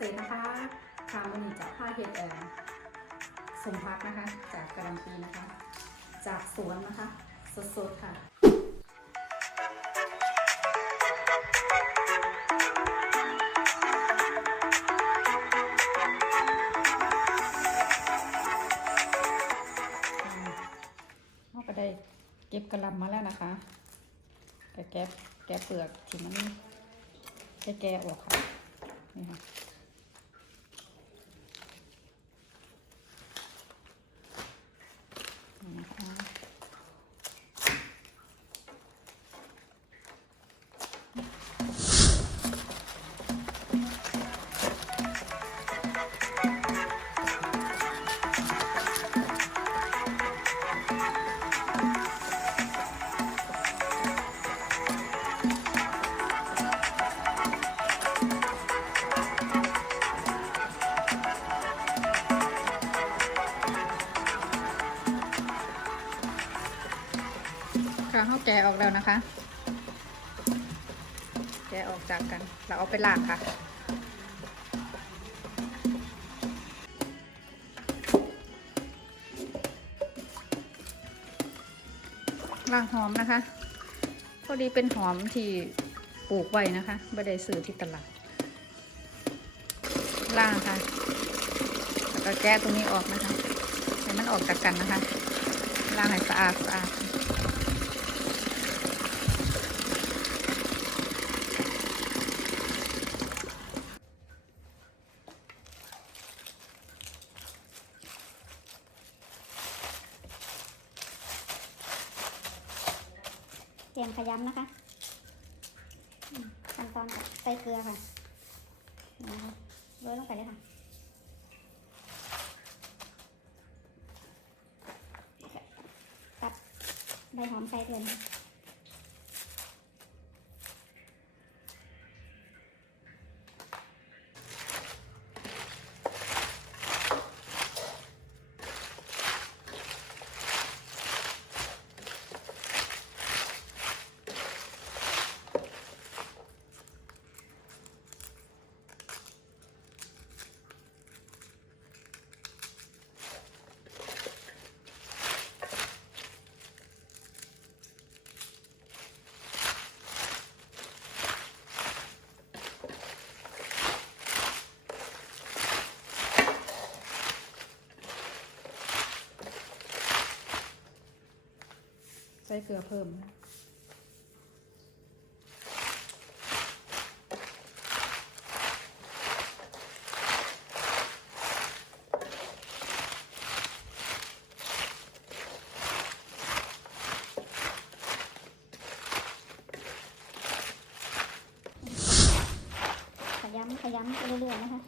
ษตรนะคะค่ะวันนี้จะพาเฮดแอนสมพักนะคะ จากการันตีนะคะ จากสวนนะคะ สดๆค่ะก็ไดเก็บกระลำมาแล้วนะคะแกะแกะเปลือกที่มันแกะออกค่ะนี่ค่ะ ออกแล้วนะคะแกะออกจากกัน เราเอาไปล้างค่ะ ล้างหอมนะคะ พอดีเป็นหอมที่ปลูกไว้นะคะไม่ได้ซื้อที่ตลาดล่างค่ะ แล้วก็แก้ตรงนี้ออกนะคะ ให้มันออกจากกันนะคะ ล้างให้สะอาดสะอาด ขยำนะคะขั้นตอนใส่เกลือค่ะนะคะโรยลงไปเลยค่ะตัดใบหอมใส่เกลือ ส่เกลือเพิ่มนะขยำขยำไปเรื่อยๆนะคะ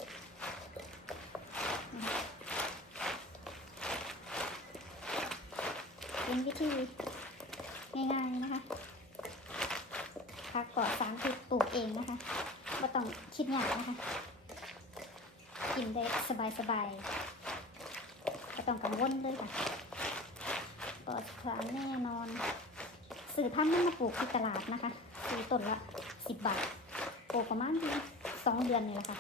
เป็นวิธีง่ายๆนะคะพักปลอดสารพิษปลูกเองนะคะไม่ ต้องคิดยากนะคะกินได้สบายๆไม่ต้องกังวลเลยค่ะปลอดสารแน่นอน สื่อพันธุ์มันมาปลูกที่ตลาดนะคะซื้อต้นละสิบบาทปลูกประมาณสองเดือนนี่แหละค่ะ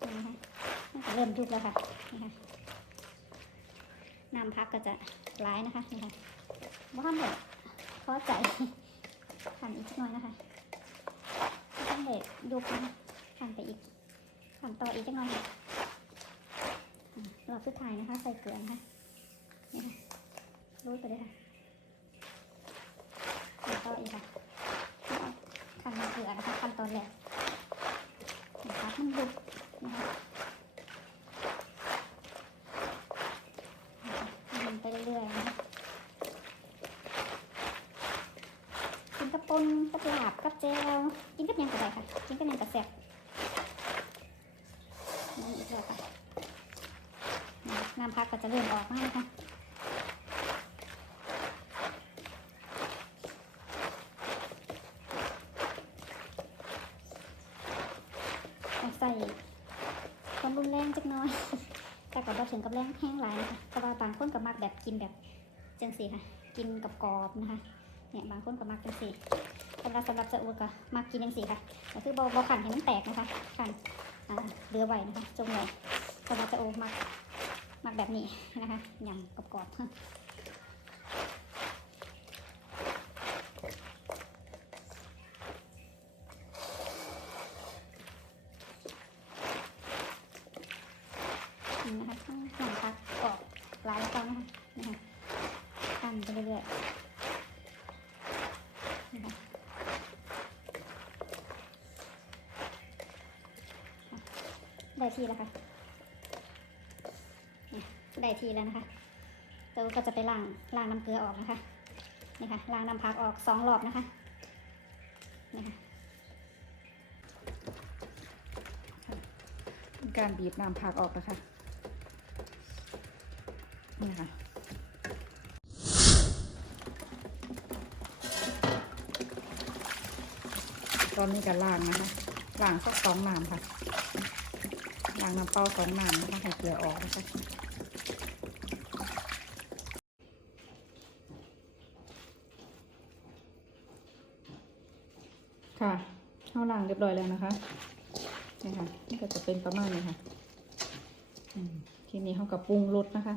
นี่นะคะเริ่มยุบแล้วค่ะนี่ค่ะน้ำพักก็จะร้ายนะคะนี่ค่ะว่าหมดพอใจขันอีกสักหน่อยนะคะ ต้องเด็ดยุบนะคะขันไปอีกขันต่ออีกสักหน่อยค่ะรอบสุดท้ายนะคะใส่เกลือนะคะนี่ค่ะรูดไปเลยค่ะขันต่ออีกค่ะทำมาเกลือนะคะขั้นตอนแรกนะคะมันดุนะคะทำไปเรื่อยๆนะคะกินกับปนกับลาบกับแจว กับยังก็ได้ค่ะกินกับยังก็แซ่บนี่อีกแล้วค่ะน้ำพักก็จะเริ่มออกมาแล้วค่ะใส่ความรุนแรงจักน้อยแต่ก็บ่ถึงกับแรงแห้งหลายนะคะเพราะว่าบางคนก็มักแบบกินแบบจังสีค่ะ กินกับกรอบนะคะ เนี่ยบางคนก็มักจังสีำหรับสำหรับจะอวดก็มากกินยังสีค่ะก็คือบอบอขันให้มันแตกนะคะขันเรือไว้นะคะจงไว้เพราะว่าจะโอมักมากแบบนี้นะคะยำกรอบๆ ได้ทีแล้วค่ะได้ทีแล้วนะคะเราก็จะไปล้างล้างน้ำเกลือออกนะคะนี่ค่ะล้างน้ำพักออกสองรอบนะคะนี่ค่ะการบีบน้ำผักออกนะคะนี่ค่ะตอนนี้ก็ล้างนะคะล้างสักสองน้ำค่ะ ล้างน้ำเปล่าสองน้ำนะคะให้เกลือออกนะคะค่ะเข้าล้างเรียบร้อยแล้วนะคะนี่ค่ะนี่ก็จะเป็นประมาณนี้ค่ะทีนี้เขากับปรุงรสนะคะ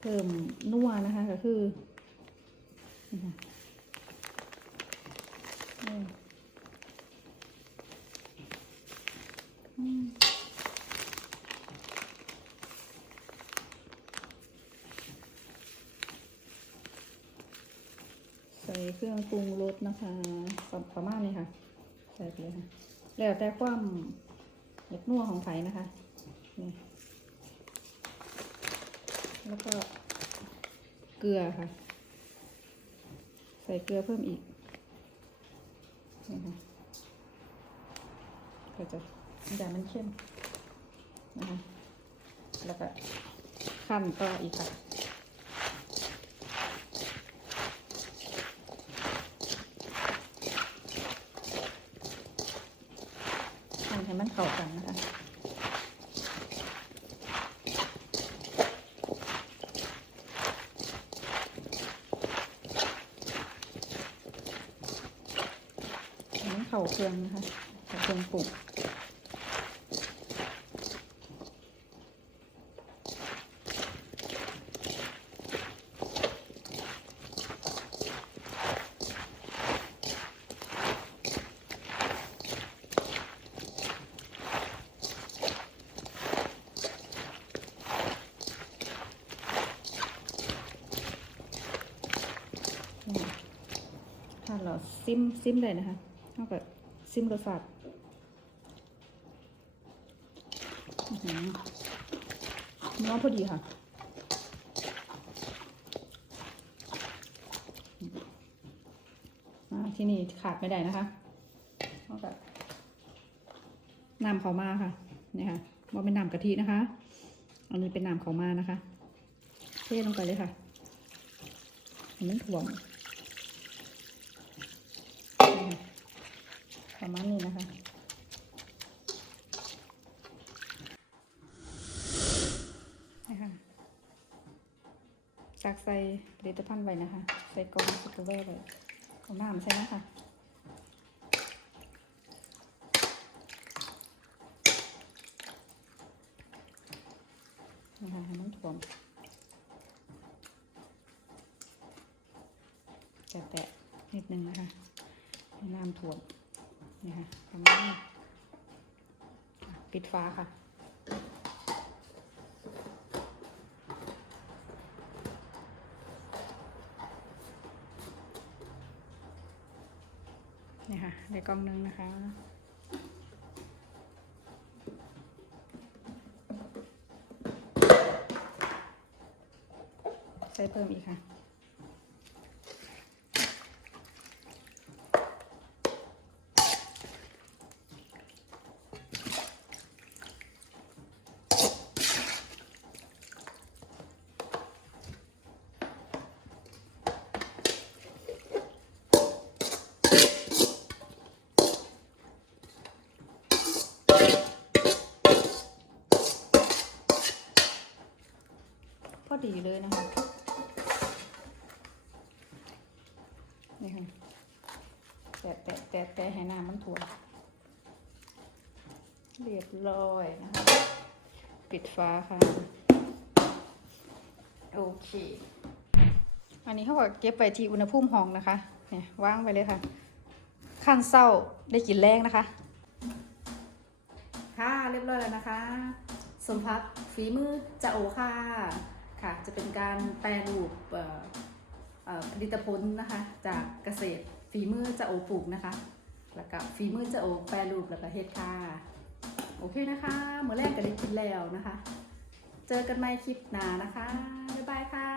เพิ่มนัวนะคะก็คือนี่ค่ะอืมอืม ใส่เครื่องปรุงรสนะคะประประมาณนี้ค่ะ ใส่ไปเลยค่ะ แล้วแต่ความอยากนัวของไผ่นะคะนี่แล้วก็เกลือค่ะ ใส่เกลือเพิ่มอีกนี่ค่ะก็จะ อย่ามันเข้มนะคะแล้วก็ขั้นต่ออีกค่ะทำให้มันเข้ากันนะคะให้มันเข้าเครื่องนะคะเข้าเครื่องปรุงนี่ ซิมซิมเลยนะคะเท่ากับซิมรสชาติอื้อหือเนื้อพอดีค่ะที่นี่ขาดไม่ได้นะคะเท่ากับน้ำเขามาค่ะนี่ค่ะว่าเป็นน้ำกะทินะคะ อันนี้เป็นน้ำเขามานะคะ เทลงไปเลยค่ะมันถ่วมนี่ค่ะ ประมาณนี้นะคะนี่ค่ะตักใส่ผลิตภัณฑ์ไว้นะคะ ใส่กล่องสกูเวอร์เลยเอาน้ำใส่นะคะนะคะให้มันถ่วมแตะนิดนึงนะคะให้น้ำถ่วม นี่ค่ะประมาณนี้ปิดฟ้าค่ะ นี่ค่ะได้กล่องนึงนะคะใส่เพิ่มอีกค่ะ พอดีเลยนะคะ นี่ค่ะแตะแตะแตะแตะให้น้ำมัน ถ่ว เรียบร้อยนะคะ ปิดฟ้าค่ะ โอเค อันนี้เขาก็เก็บไปที่อุณหภูมิห้องนะคะ เนี่ยว่างไปเลยค่ะ ขั้นเศร้าได้กินแรงนะคะ ค่ะเรียบร้อยแล้วนะคะ สมพักฝีมือจะโอค่ะค่ะ จะเป็นการแปรรูปผลิตผลนะคะ จากเกษตรฝีมือจะโอปลูกนะคะ แล้วก็ฝีมือจะโอแปรรูปแล้วก็เฮ็ดค่ะ โอเคนะคะ เมื่อแรกก็ได้กินแล้วนะคะ เจอกันใหม่คลิปหน้านะคะ บ๊ายบายค่ะ